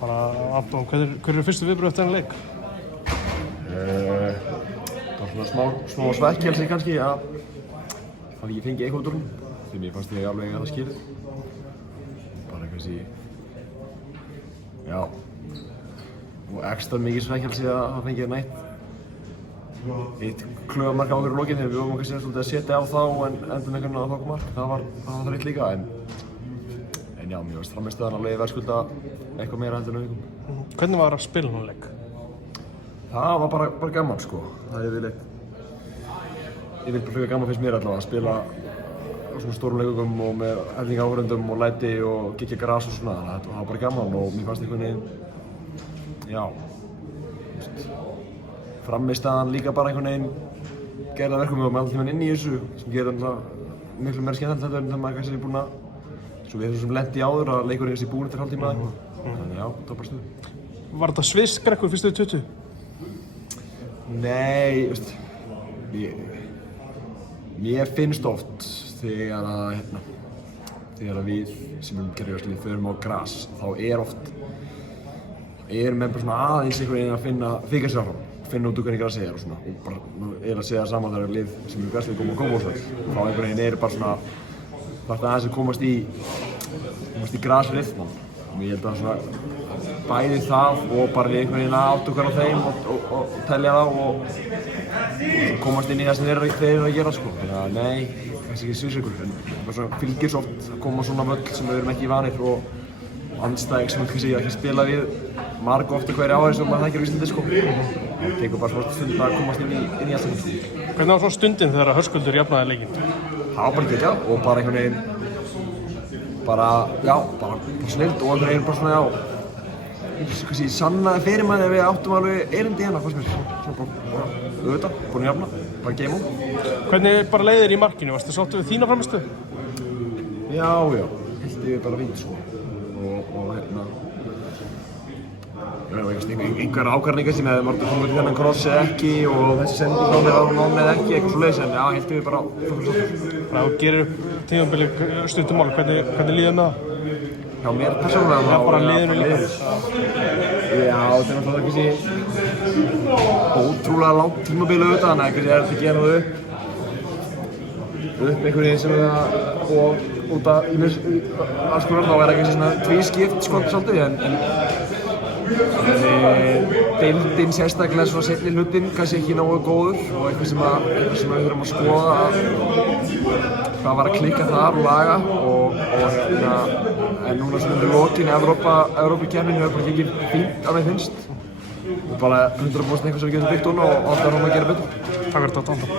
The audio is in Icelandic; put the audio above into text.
Bara Anton, hver eru fyrstu viðbrögð eftir þennan leik? Bara svona smá svekkjelsi kannski að ég fengi eitthvað út úr hún. Því mér fannst ég alveg að það skilið. Bara kannski, já, og ekstra mikið svekkjelsi að það fengið nætt eitt klöfumark á okkur í lokin þegar við vorum kannski svolítið að setja á þá en endum einhvern veginn að fá okkur mark. Það var þreytt líka en já, mér fannst frammistöðan alveg verðskulda eitthvað meira heldur en auðvitað. Hvernig var að spila þennan leik? Það var bara gaman sko. Það er yfirleitt frekar gaman finnst mér allavega að spila á svona stórum leikungum og með helling áhorfendum og læti og giggja gras og svona. Það var bara gaman og mér fannst einhvern veginn, já, frammistaðan líka bara einhvern veginn gerði það verkum við alltaf tímann inn í þessu sem gerir alltaf miklu meira skemmtilegt heldur en þegar maður kannski er búinn að, svo við hefum lent í áður að leikurinn er búinn eftir hálftíma eða eitthvað. Þannig já, það var bara stuð. Var þetta sviskrekkur fyrstu 20? Nei, mér finnst oft þegar við sem erum gerðarslið förum á gras þá erum menn bara svona aðeins einhvern veginn að fikra sér áfram, finna út hvernig grasið er og svona og bara að segja saman þegar lið sem eru græslið koma á kóngóðsvöll þá einhvern veginn bara svona þarf aðeins að komast í grasrytmann og ég held að svona bæði það og bara einhvern veginn að átta okkar á þeim og telja þá og komast inn í það sem þeir eru að gera sko. Þannig að nei, kannski ekki sviðsökur en bara svona fylgir svo oft að koma svona völl sem við erum ekki vanir og andstæðing sem kannski ekki spila við marg ofta hverja ári sem maður þekkir á Íslandi sko. Það tekur bara svona stund að komast inn í aðstæðum. Hvernig var svo stundin þegar Höskuldur jafnaði leikinn? Það var bara geggjað og bara einhvern veginn bara snillt og einhvern veginn bara svona já kannski sannaði fyrir manni að við áttum alveg erindi hérna fannst mér. Svona bara auðvitað, búin að jafna, bara game on. Hvernig bara leið þér í markinu? Varstu sáttur við þína frammistöðu? Já, held ég bara fínt sko og hérna einhver ákvarðningar sem hefði margt að koma til þennan kross eða ekki og þessi sending á mig var hún on eða ekki, eitthvað svoleiðis en já, held ég bara sáttur. Þú gerir upp tímabilið stuttum mál, hvernig líður með það? Já, mér persónulega það bara liðinu líka. Já, þetta er náttúrulega kannski ótrúlega langt tímabil auðvitað, þannig að kannski er þetta að gera það upp einhvern veginn sem það og út af alls konar þá er það kannski svona tvískipt sko svolítið en deildin sérstaklega svona seinni hlutinn kannski ekki nógu góður og eitthvað sem við þurfum að skoða hvað var að klikka þar og laga og hérna en núna svona undir lokin Evrópukeppnin hefur bara gengið fínt að mér finnst og bara 100% eitthvað sem við getum byggt hún og alltaf erum að gera betur. Takk fyrir þetta, Anton.